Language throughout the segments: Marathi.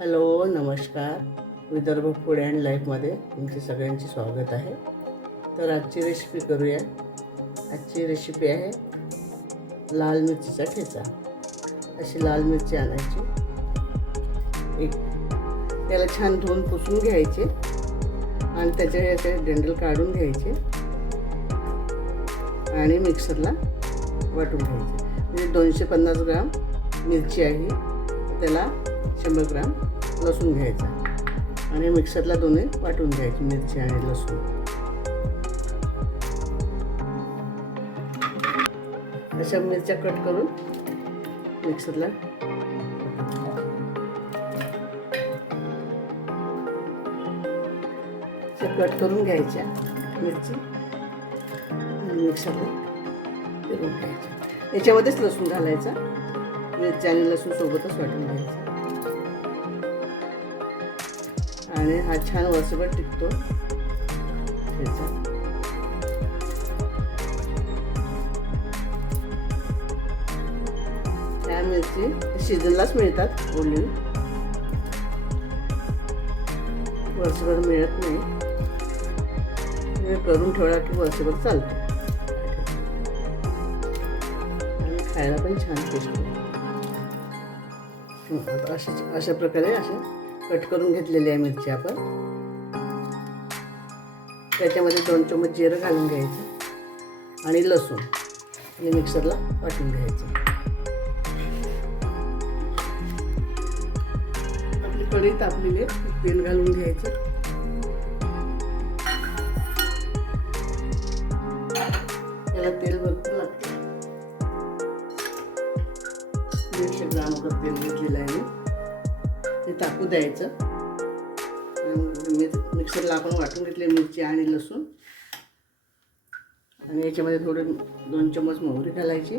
हॅलो नमस्कार. विदर्भ फूड अँड लाईफमध्ये तुमचे सगळ्यांचे स्वागत आहे. तर आजची रेसिपी करूया. आजची रेसिपी आहे लाल मिरचीचा ठेचा. अशी लाल मिरची आणायची, एक त्याला छान धुवून पुसून घ्यायचे आणि त्याचे डेंडल काढून घ्यायचे आणि मिक्सरला वाटून घ्यायचे. म्हणजे 250 ग्राम मिरची आहे, त्याला 100 ग्राम लसूण घ्यायचा आणि मिक्सरला दोन्ही वाटून घ्यायची, मिरची आणि लसूण. अशा मिरच्या कट करून मिक्सरला कट करून घ्यायच्या मिरची आणि मिक्सरला फिरवून घ्यायच्या. याच्यामध्येच लसूण घालायचा, मिरची आणि लसूण सोबतच वाटून घ्यायचं आणि हा छान वर्षभर टिकतो ठेचा. ह्या मिरची सीझनलाच मिळतात, ओली वर्षभर मिळत नाही. करून ठेवला की वर्षभर चालतो आणि खायला पण छान टेस्ट. अशा प्रकारे कट करून घेतलेली आहे मिरची आपण. त्याच्यामध्ये 2 चमच जिरं घालून घ्यायचं आणि लसूण हे मिक्सरला वाटून घ्यायचं. आपली कढई तापलेली, तेल घालून घ्यायचं. त्याला तेल भरपूर लागतं. 150 ग्राम तेल घेतलेलं आहे, ते टाकू द्यायचं. मिक्सरला आपण वाटून घेतले मिरची आणि लसूण आणि याच्यामध्ये थोडं 2 चमच मोहरी घालायची,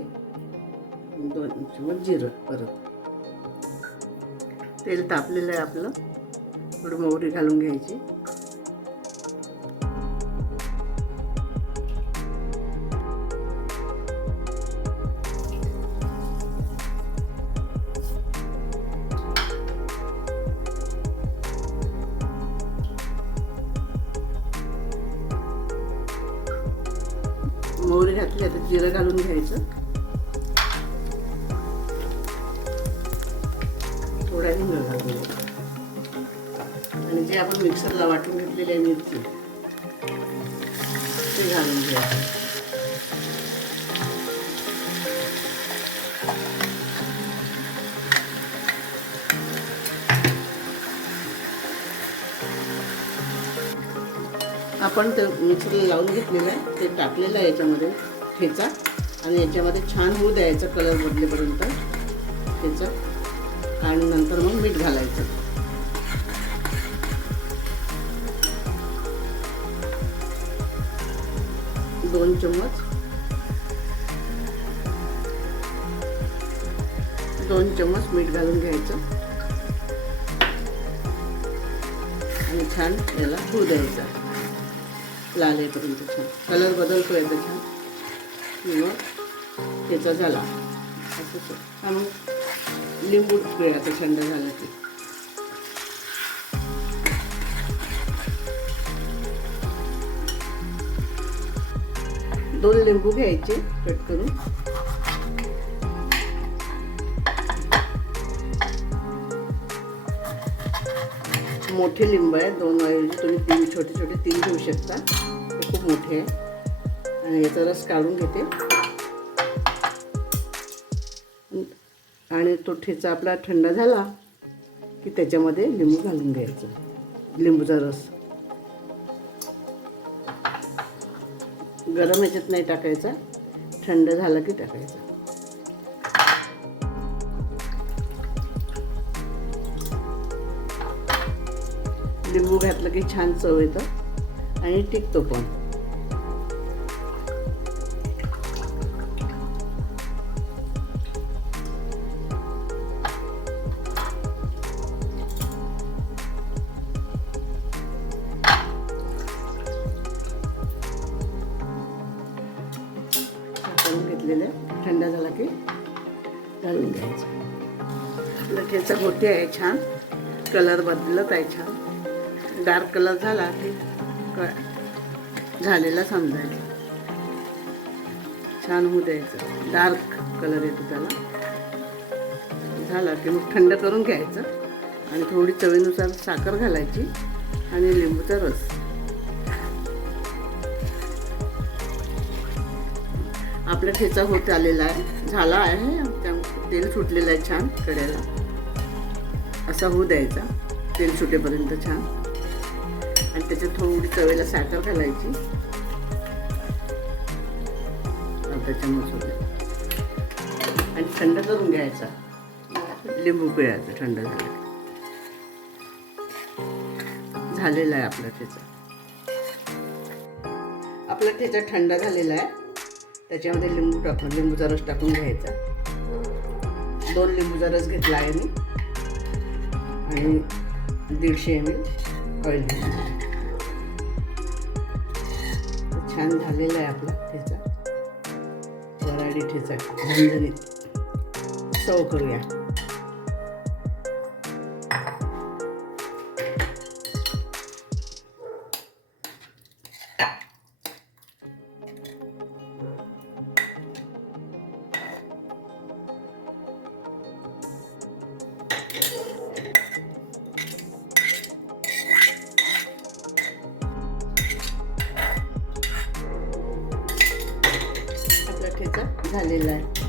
2 चमच जिरं. परत तेल तापलेलं आहे आपलं, थोडं मोहरी घालून घ्यायची. मोहरी घातली, आता जिरं घालून घ्यायचं. थोडा हिंग घालून घ्यायचं आणि जे आपण मिक्सरला वाटून घेतलेली आहे मिरची ते घालून घ्यायचं. आपण ते मिक्सरला लावून घेतलेलं आहे, ते टाकलेलं आहे याच्यामध्ये ठेचा आणि याच्यामध्ये छान होऊ द्यायचं, कलर बदलेपर्यंत ठेचा. आणि नंतर मग मीठ घालायचं. दोन चम्मच मीठ घालून घ्यायचं आणि छान याला होऊ द्यायचा, लाल येईपर्यंत. छान कलर बदलतो याचा छान. मग ठेचा झाला असं. हा मग लिंबू पिळायचं थंड झालं की. दोन लिंबू घ्यायचे कट करून. मोठे लिंब आहे, 2 ऐवजी तुम्ही 3 छोटे 3 घेऊ शकता. ते खूप मोठे आहे आणि याचा रस काढून घेते आणि तो ठेचा आपला थंड झाला की त्याच्यामध्ये लिंबू घालून घ्यायचं, लिंबूचा रस. गरम ह्याच्यात नाही टाकायचा, थंड झाला की टाकायचा. लिंबू घातलं की छान चव येतं आणि टिकतो पण. घेतलेलं थंड झाला की घालून घ्यायचं. ठेचा होते आहे छान. कलर बदलत आहे छान. डार्क कलर झाला की झालेला समजायचं. छान होऊ द्यायचं. डार्क कलर येतो त्याला. झाला की मग थंड करून घ्यायचं आणि थोडी चवीनुसार साखर घालायची आणि लिंबूचा रस. आपला ठेचा होत आलेला आहे, झाला आहे. तेल सुटलेलं आहे छान कढईला. असा होऊ द्यायचा तेल सुटेपर्यंत छान. आणि त्याच्यात थोडी चवीला साखर घालायची, अर्धा चमच आणि थंड करून घ्यायचा. लिंबू पिळायचं थंड झालेला आहे आपला ठेचा. आपला ठेचा थंड झालेला आहे. त्याच्यामध्ये लिंबूचा रस टाकून घ्यायचा. 2 लिंबूचा रस घेतला आहे मी आणि 150 ml ऑइल घेतलं. छान झालेला आहे आपला ठेचा. वऱ्हाडी ठेचा झणझणीत. सर्व करूया. ठेचा झालेला आहे.